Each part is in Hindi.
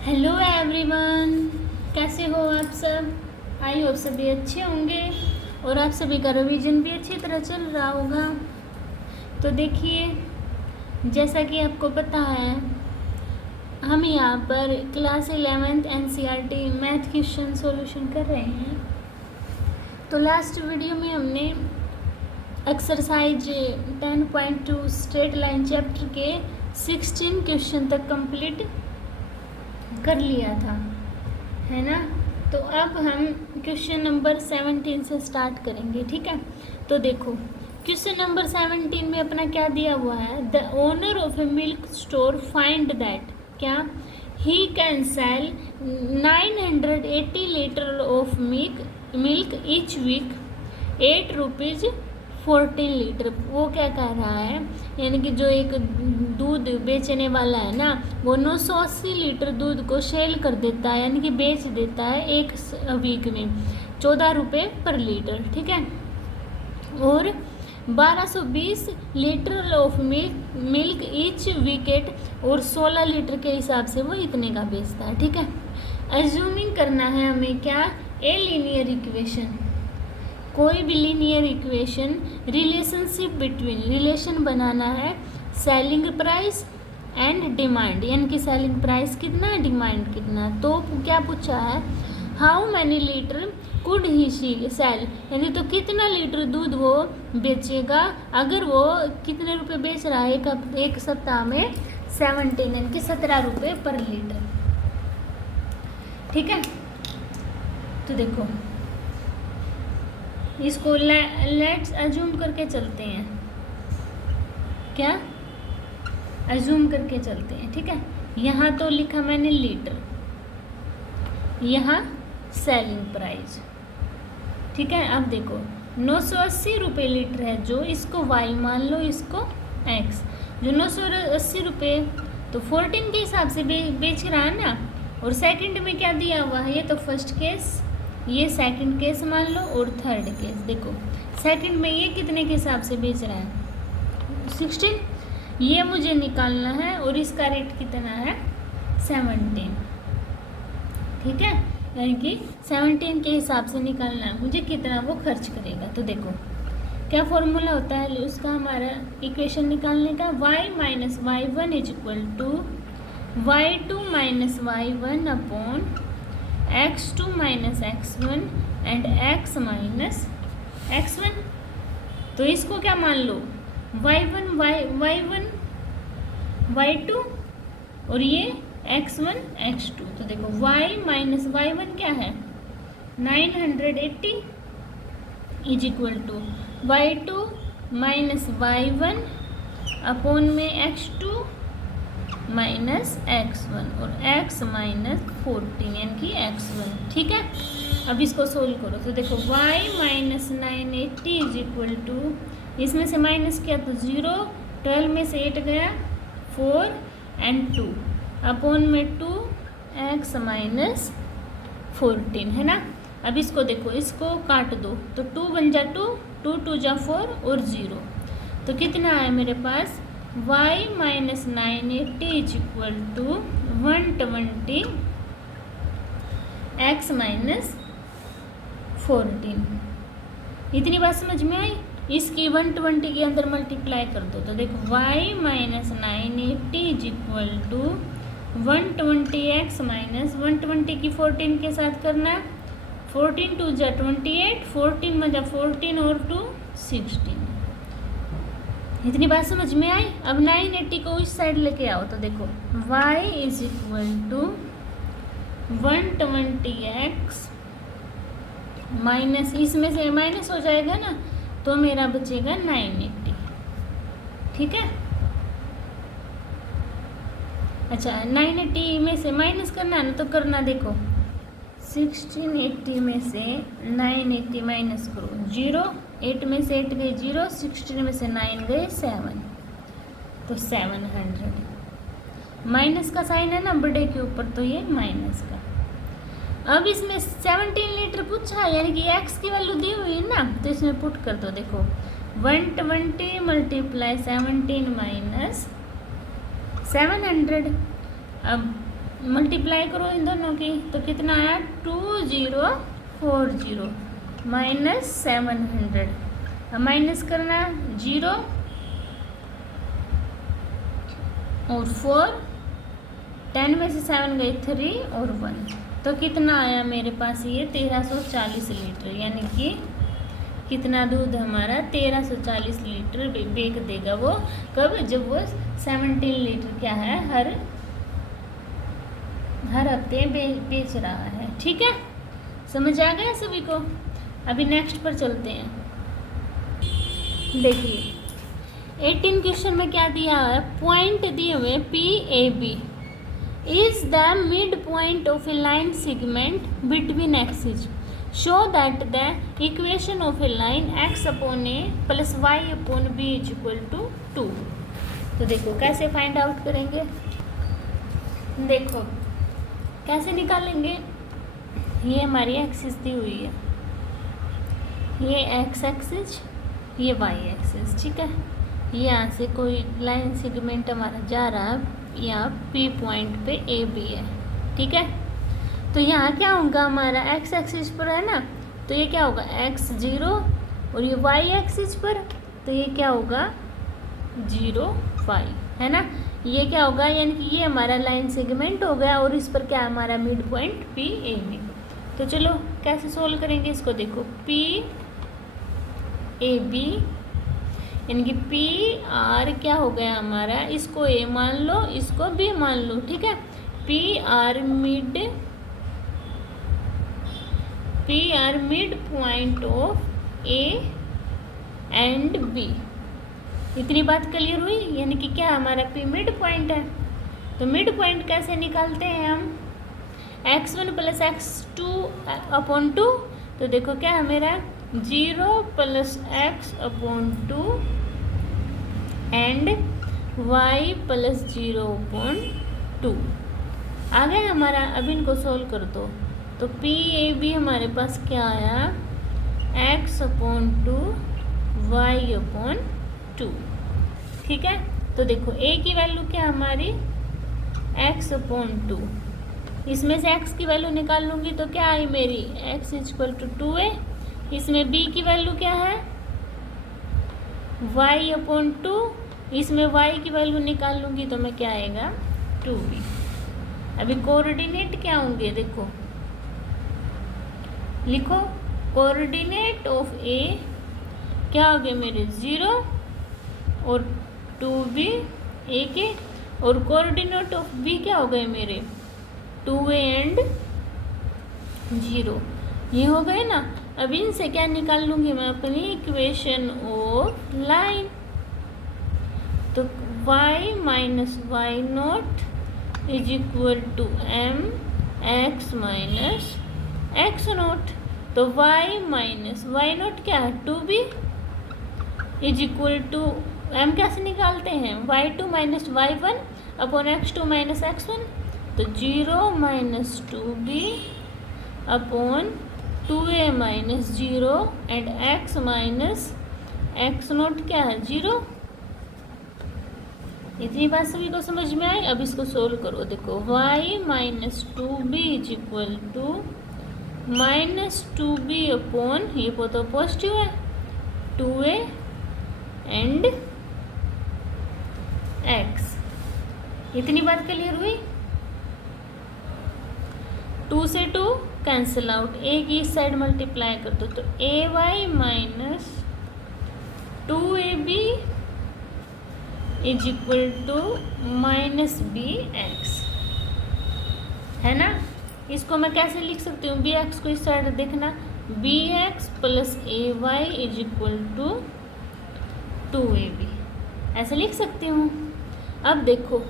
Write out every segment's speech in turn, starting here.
हेलो एवरीवन, कैसे हो आप सब। आई होप सभी अच्छे होंगे और आप सभी का रिवीजन भी अच्छी तरह चल रहा होगा। तो देखिए, जैसा कि आपको पता है, हम यहाँ पर class 11th NCERT math question solution कर रहे हैं। तो लास्ट वीडियो में हमने एक्सरसाइज 10.2 स्ट्रेट लाइन चैप्टर के 16 क्वेश्चन तक कंप्लीट कर लिया था, है ना। तो अब हम क्वेश्चन नंबर 17 से स्टार्ट करेंगे, ठीक है। तो देखो, क्वेश्चन नंबर 17 में अपना क्या दिया हुआ है। The owner of a milk store find that, क्या, he can sell 980 litre of milk each week 8 rupees 14 litre. वो क्या कह रहा है, यानी कि जो एक दूध बेचने वाला है ना, वो 980 लीटर दूध को सेल कर देता है, यानी कि बेच देता है एक वीक में 14 रुपये पर लीटर, ठीक है। और 1220 लीटर ऑफ मिल्क ईच वीकेट, और 16 लीटर के हिसाब से वो इतने का बेचता है, ठीक है। एज्यूमिंग करना है हमें क्या, ए लीनियर इक्वेशन, कोई भी linear equation, relationship between, relation बनाना है सेलिंग प्राइस एंड डिमांड, यानी कि सेलिंग प्राइस कितना, डिमांड कितना। तो क्या पूछा है, how many litre could he sell, यानी तो कितना लीटर दूध वो बेचेगा अगर वो कितने रुपए बेच रहा है एक सप्ताह में, 17, यानी कि 17 रुपये पर लीटर, ठीक है। तो देखो, इसको लेट्स अज्यूम करके चलते हैं, क्या, अज्यूम करके चलते हैं, ठीक है। यहाँ तो लिखा मैंने लीटर, यहाँ सेलिंग प्राइस, ठीक है। अब देखो 980 रुपये लीटर है जो, इसको वाई मान लो, इसको एक्स, जो 980 रुपये तो 14 के हिसाब से बेच रहा है ना। और सेकंड में क्या दिया हुआ है, ये तो फर्स्ट केस, ये सेकंड केस मान लो, और थर्ड केस देखो, सेकंड में ये कितने के हिसाब से बेच रहा है 16, ये मुझे निकालना है, और इसका रेट कितना है 17, ठीक है। यानी कि 17 के हिसाब से निकालना है मुझे कितना वो खर्च करेगा। तो देखो क्या फॉर्मूला होता है उसका, हमारा इक्वेशन निकालने का, y minus y one is equal to y2 minus y one upon x2 minus x1 and x minus x1। तो इसको क्या मान लो, y1 y1 y2 और ये x1 x2। तो देखो y माइनस y1 क्या है 980 is equal to y2 minus y1 upon में x2 माइनस x1 और x माइनस 14, यानी कि x1, ठीक है। अब इसको सोल्व करो। तो देखो y minus 980 is equal to, इसमें से माइनस किया तो 0, 12 में से 8 गया 4 एंड 2 अपॉन में 2 x माइनस 14, है ना। अब इसको देखो, इसको काट दो तो 2 बन जा 2, 2 2 जा 4 और 0, तो कितना है मेरे पास y minus 980 is equal to 120 x minus 14। इतनी बात समझ में आई। इसकी 120 के अंदर मल्टीप्लाई कर दो तो देखो y minus 980 is equal to 120 x minus 120 की 14 के साथ करना है, 14 2 जा 28, 14 में जा 14 और 2 16। इतनी बात समझ में आई। अब 980 को इस साइड लेके आओ तो देखो y is equal to 120x minus, इसमें से माइनस हो जाएगा ना, तो मेरा बचेगा 980, ठीक है। अच्छा 980 में से माइनस करना है ना, तो करना देखो 1680 में से 980 माइनस करो 0, 8 में से 8 गए 0, 16 में से 9 गए 7, तो 700। माइनस का साइन है ना बड़े के ऊपर, तो ये माइनस का। अब इसमें 17 लीटर पूछा है, यानी कि x की वैल्यू दी हुई है ना, तो इसमें पुट कर दो। देखो 120 मल्टीप्लाई 17 माइनस 700। अब मल्टीप्लाई करो इन दोनों की, तो कितना आया 2040 माइनस 700। अब माइनस करना 0 और 4, 10 में से 7 गए 3 और 1, तो कितना आया मेरे पास ये 1340 लीटर, यानी कि कितना दूध हमारा 1340 लीटर बेच देगा वो। कब? जब वो 17 लीटर क्या है हर हफ्ते बेच रहा है। ठीक है, समझ आ गया सभी को? अभी नेक्स्ट पर चलते हैं। देखिए 18 क्वेश्चन में क्या दिया है, पॉइंट दिए हुए PAB is the mid point of a line segment between axis, show that the equation of a line x upon a plus y upon b is equal to 2। तो देखो कैसे फाइंड आउट करेंगे, देखो कैसे निकालेंगे। ये हमारी एक्सिस दी हुई है, ये x एक्सिस, ये y एक्सिस। ठीक है, यहाँ से कोई लाइन सेगमेंट हमारा जा रहा है, यहाँ P पॉइंट पे AB है। ठीक है, तो यहाँ क्या होगा हमारा x एक्सिस पर है ना, तो ये क्या होगा x0, और ये y एक्सिस पर तो ये क्या होगा 0 y, है ना। ये क्या होगा, यानी कि ये हमारा लाइन सेगमेंट हो गया, और इस पर क्या हमारा मिड पॉइंट PAB। तो चलो कैसे सोल्व करेंगे इसको, देखो PAB यानी कि PR क्या हो गया हमारा, इसको A मान लो, इसको B मान लो। ठीक है, PR mid point of A and B। इतनी बात क्लियर हुई, यानी कि क्या हमारा P मिड पॉइंट है। तो मिड पॉइंट कैसे निकालते हैं हम, x1 प्लस x2 अपॉन 2। तो देखो क्या है मेरा 0 plus x upon 2 and y plus 0 upon 2 आ गया हमारा। अब इनको सोल्व कर दो, तो PAB हमारे पास क्या आया x अपॉन 2 y अपॉन 2। ठीक है, तो देखो a की वैल्यू क्या हमारी x अपॉन 2, इसमें से x की वैल्यू निकाल लूँगी तो क्या आई मेरी x इक्वल टू 2a। इसमें b की वैल्यू क्या है y अपॉन 2, इसमें y की वैल्यू निकाल लूँगी तो मैं क्या आएगा 2b। अभी कोऑर्डिनेट क्या होंगे, देखो लिखो, कोऑर्डिनेट ऑफ a क्या हो गए मेरे 0 और 2b a के, और कोऑर्डिनेट ऑफ b क्या हो गए मेरे 2a एंड 0, ये हो गए ना। अब इनसे क्या निकाल लूँगी मैं अपनी इक्वेशन ऑफ लाइन, तो y minus y not is equal to m x minus x not. तो y माइनस वाई नॉट क्या है 2b is equal to m कैसे निकालते हैं y2 minus y1 upon x2 minus x1। तो 0 minus 2b upon 2a minus 0 and x minus x not क्या है 0। इतनी बात सभी को समझ में आई। अब इसको सोल्व करो, देखो y minus 2b is equal to minus 2b upon, ये तो पॉजिटिव है 2a एंड x। इतनी बात क्लियर हुई। 2 से 2 कैंसिल आउट, a की इस साइड मल्टीप्लाई कर दो, तो ay minus 2ab is equal to minus bx, है ना। इसको मैं कैसे लिख सकती हूँ, bx को इस साइड देखना, bx plus ay is equal to 2ab, ऐसे लिख सकती हूँ। अब देखो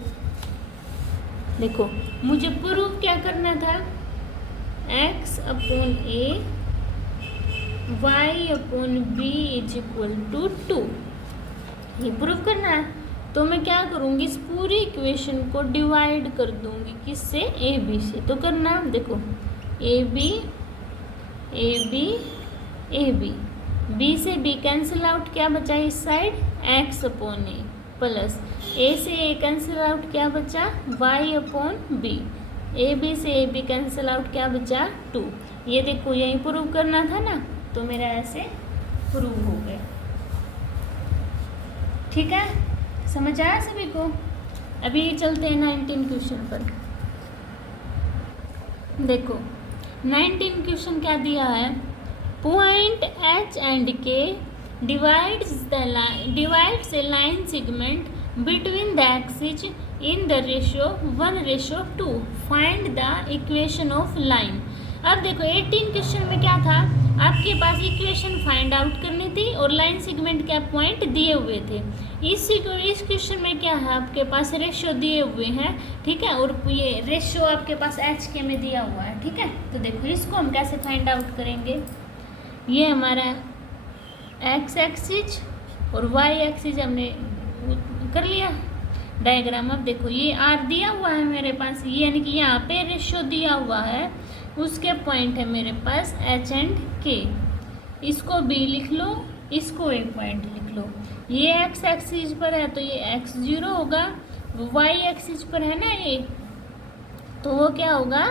मुझे प्रूफ क्या करना था, x upon a y upon b is equal to 2, ये प्रूफ करना है। तो मैं क्या करूँगी, इस पूरी इक्वेशन को डिवाइड कर दूँगी किससे, ए बी से। तो करना देखो ए बी बी से बी कैंसिल आउट, क्या बचा इस side x upon a, plus a से ए कैंसिल आउट, क्या बचा y upon b. A b से ए बी कैंसिल आउट, क्या बचा 2। ये देखो यही प्रूव करना था ना, तो मेरा ऐसे प्रूव हो गया। ठीक है, समझ आया सभी को। अभी चलते हैं 19 क्वेश्चन पर। देखो 19 क्वेश्चन क्या दिया है, पॉइंट एच एंड के divides a line segment between the axes in the ratio 1:2. Find the equation of line. अब देखो 18 क्वेश्चन में क्या था, आपके पास इक्वेशन फाइंड आउट करनी थी और लाइन सेगमेंट क्या पॉइंट दिए हुए थे। इस क्वेश्चन में क्या है, आपके पास रेशियो दिए हुए हैं, ठीक है, और ये रेशियो आपके पास एच के में दिया हुआ है। ठीक है, तो देखो इसको हम कैसे फाइंड आउट करेंगे। ये हमारा एक्स एक्सिस और वाई एक्सिस हमने कर लिया डायग्राम। अब देखो ये आर दिया हुआ है मेरे पास, ये यानी कि यहाँ पे रेशियो दिया हुआ है, उसके पॉइंट है मेरे पास एच एंड के। इसको बी लिख लो, इसको एक पॉइंट लिख लो। ये एक्स एक्सिस पर है तो ये एक्स 0 होगा, वाई एक्सिस पर है ना ये, तो वो क्या होगा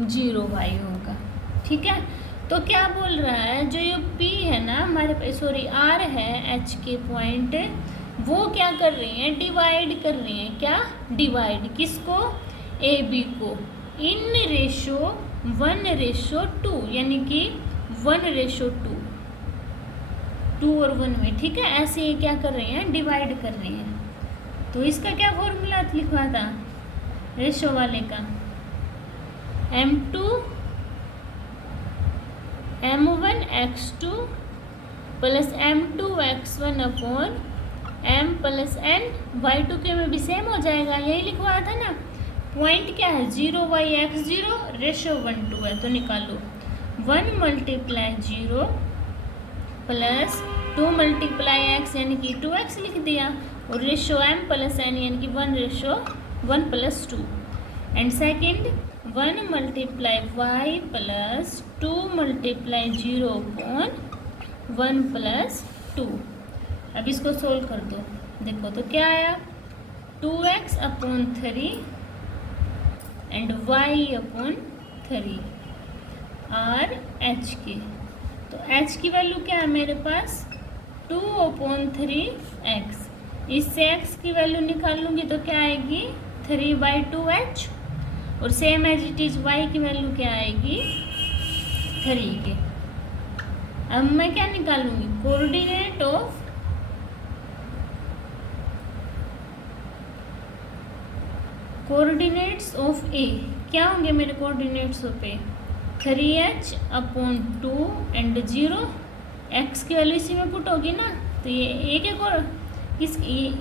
0 वाई होगा। ठीक है, तो क्या बोल रहा है, जो ये P है ना हमारे पास, सॉरी R है एच के पॉइंट, वो क्या कर रही हैं, डिवाइड कर रही हैं। क्या डिवाइड, किसको, ए बी को, इन रेशो 1:2, यानी कि 1:2, 2 और 1 में। ठीक है, ऐसे ये क्या कर रहे हैं, डिवाइड कर रहे हैं। तो इसका क्या फॉर्मूला लिखवा था रेशो वाले का, M2 M1 x2 plus M2 x1 upon M plus N। y2 के में भी सेम हो जाएगा, यही लिखवाया था ना। पॉइंट क्या है 0 y x0, रेशो 1:2 है, तो निकालो 1 मल्टीप्लाई 0 प्लस 2 मल्टीप्लाई x यानी कि 2x लिख दिया, और रेशो M प्लस N यानी कि 1:1 plus 2। And second 1 multiply y plus 2 multiply 0 upon 1 plus 2। अब इसको सोल्व कर दो, देखो तो क्या आया 2x upon 3 and y upon 3 R H के। तो h की वैल्यू क्या है मेरे पास 2 अपॉन 3x, इससे x की वैल्यू निकाल लूँगी तो क्या आएगी 3/2h, और same as it is y की वैल्यू क्या आएगी 3 के। अब मैं क्या निकालूंगी, कोऑर्डिनेट्स ऑफ ए। क्या होंगे मेरे coordinates of A, 3h upon 2 and 0, x की वैल्यू इसी में पुट होगी ना, तो ये ए के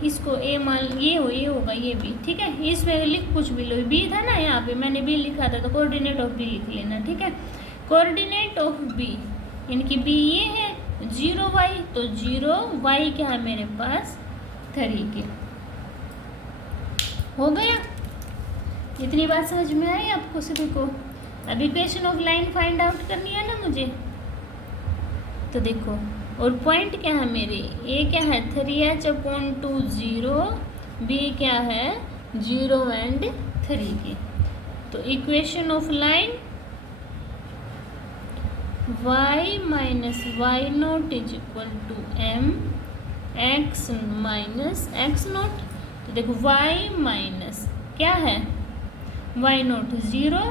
इसको ए मान, ये होगा ये बी। ठीक है, इसमें लिख कुछ भी लो, बी था ना यहाँ पे, मैंने बी लिखा था, तो कोऑर्डिनेट ऑफ बी लिख लेना। ठीक है, कोऑर्डिनेट ऑफ बी यानी कि बी ये है 0 वाई, तो 0 वाई क्या है मेरे पास 3 के। हो गया, इतनी बात समझ में आई आपको सभी को। अब equation of line find out करनी है ना मुझे, तो देखो, और पॉइंट क्या है मेरे, ए क्या है 3h अपॉन 2 0, बी क्या है 0 एंड 3 के। तो equation of line y minus y not is equal to m x minus x not. तो देखो y माइनस क्या है y not 0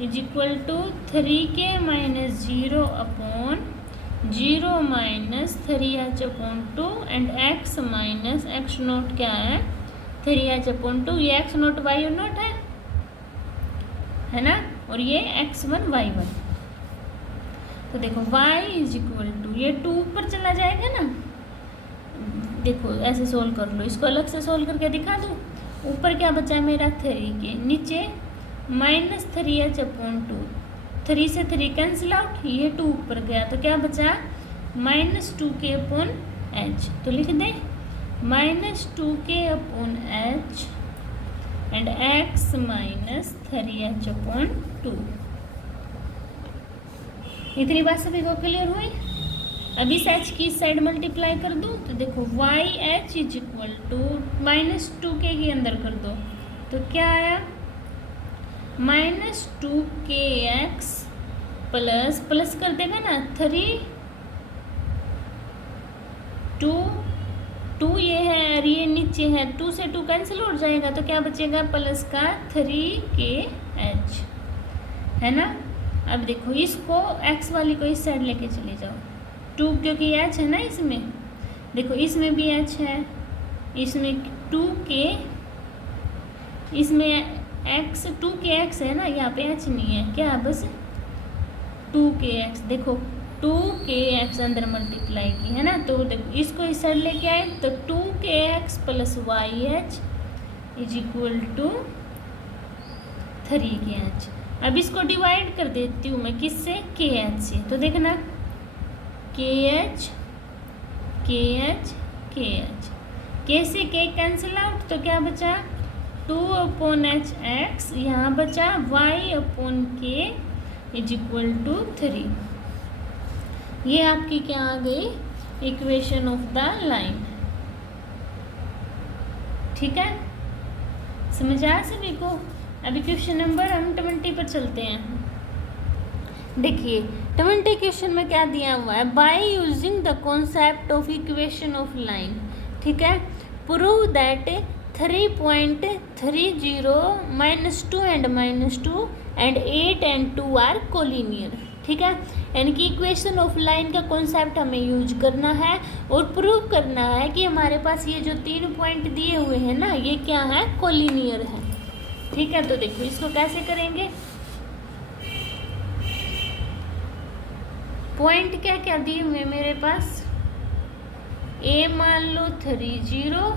is equal to 3k minus 0 upon 0 minus 3h upon 2 and x minus x not क्या है 3h अपॉन 2। ये x नोट y नोट है ना, और ये x1 y1। तो देखो y इज इक्वल टू, ये 2 ऊपर चला जाएगा ना, देखो ऐसे सोल्व कर लो, इसको अलग से सोल्व करके दिखा दो। ऊपर क्या बचा है मेरा 3 के, नीचे माइनस 3h अपॉन 2, 3 से 3 कैंसिल आउट, ये 2 ऊपर गया तो क्या बचा माइनस 2k अपॉन h। तो लिख दें minus 2k upon h and x minus 3h upon 2। इतनी बात सभी को क्लियर हुई। अब इस h की साइड मल्टीप्लाई कर दूँ तो देखो y h is equal to minus 2k के अंदर कर दो तो क्या आया -2kx प्लस कर देगा ना 3 2 ये है और ये नीचे है, 2 से 2 कैंसिल हो जाएगा तो क्या बचेगा प्लस का 3kh, है ना। अब देखो इसको x वाली को इस साइड लेके चले जाओ, 2 क्योंकि h है ना इसमें, देखो इसमें भी h है, इसमें 2k, इसमें x 2kx है ना, यहाँ पे h नहीं है, क्या बस 2kx, देखो 2kx अंदर मल्टीप्लाई की है ना, तो देखो इसको इस साइड लेके आए तो 2kx plus yh is equal to 3kh। अब इसको डिवाइड कर देती हूँ मैं किससे, kh से, तो देखना kh kh kh, k से k कैंसिल आउट तो क्या बचा 2/h x, यहाँ बचा y/k इज इक्वल टू 3। ये आपकी क्या आ गई इक्वेशन ऑफ द लाइन। ठीक है, समझ आया सभी को। अभी क्वेश्चन नंबर हम 20 पर चलते हैं। देखिए 20 क्वेश्चन में क्या दिया हुआ है, by using the concept of equation of line. ठीक है, prove that 3.30 -2 and -2 and 8 and 2 are collinear. ठीक है, यानी कि इक्वेशन ऑफ लाइन का कॉन्सेप्ट हमें यूज करना है और प्रूव करना है कि हमारे पास ये जो 3 पॉइंट दिए हुए हैं ना, ये क्या है, कोलिनियर है। ठीक है, तो देखो इसको कैसे करेंगे, पॉइंट क्या क्या दिए हुए मेरे पास, ए मान लो 30,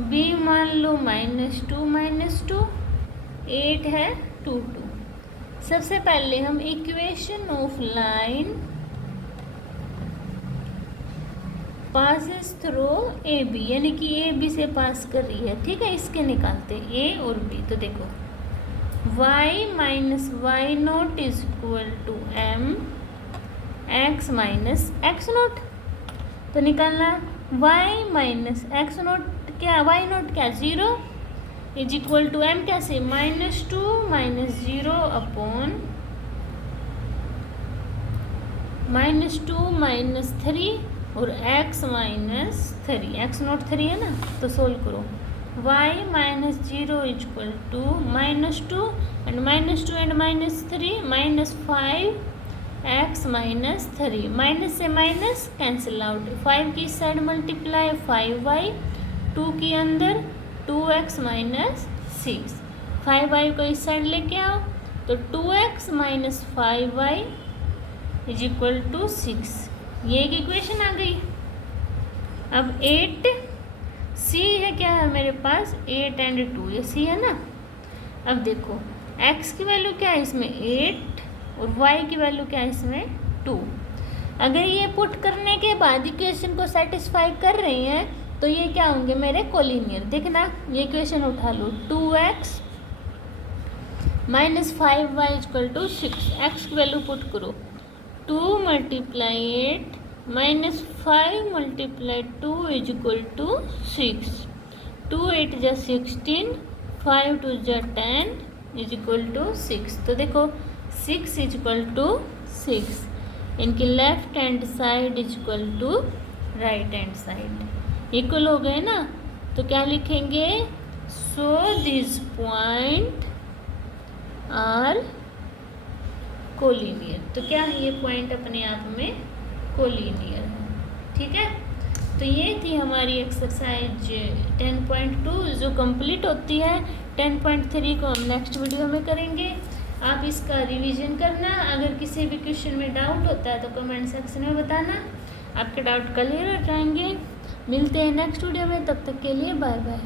बी मान लो -2, 8 है 2। सबसे पहले हम equation of line passes through a b, यानी कि ए बी से पास कर रही है। ठीक है, इसके निकालते ए और बी। तो देखो y minus y not is equal to m x minus x not, तो निकालना y माइनस एक्स नोट क्या, y नोट क्या 0 इज इक्वल टू m कैसे -2 -0 अपॉन -2 -3 और x -3, x नोट 3 है ना, तो सोल्व करो y -0 is equal to -2 and -2 and -3 -5 x -3, minus से माइनस कैंसिल आउट, 5 की साइड मल्टीप्लाई 5y, 2 की अंदर 2x -6, 5y को इस साइड लेके आओ तो 2x - 5y is equal to 6। ये एक इक्वेशन आ गई। अब 8 c है, क्या है मेरे पास 8 एंड 2, ये c है ना। अब देखो x की वैल्यू क्या है इसमें 8 और y की वैल्यू क्या है इसमें 2। अगर ये पुट करने के बाद इक्वेशन को सेटिस्फाई कर रही हैं तो ये क्या होंगे मेरे कोलिनियर। देखना ये इक्वेशन उठा लो, 2x - 5y equal to 6, x की वैल्यू पुट करो 2 × 8 -5 × 2 इज इक्वल टू 6, 2 8 जा 16, 5 2 जा 10 इज इक्वल टू 6। तो देखो 6 इज इक्वल टू 6, इनकी left hand side is equal to right hand side equal हो गए ना। तो क्या लिखेंगे, so this point are collinear. तो क्या है ये पॉइंट अपने आप में कोलिनियर है। ठीक है, तो ये थी हमारी एक्सरसाइज 10.2 जो कंप्लीट होती है। 10.3 को हम नेक्स्ट वीडियो में करेंगे। आप इसका रिवीजन करना। अगर किसी भी क्वेश्चन में डाउट होता है तो कमेंट सेक्शन में बताना, आपके डाउट क्लियर हो जाएंगे। मिलते हैं नेक्स्ट वीडियो में, तब तक के लिए बाय बाय।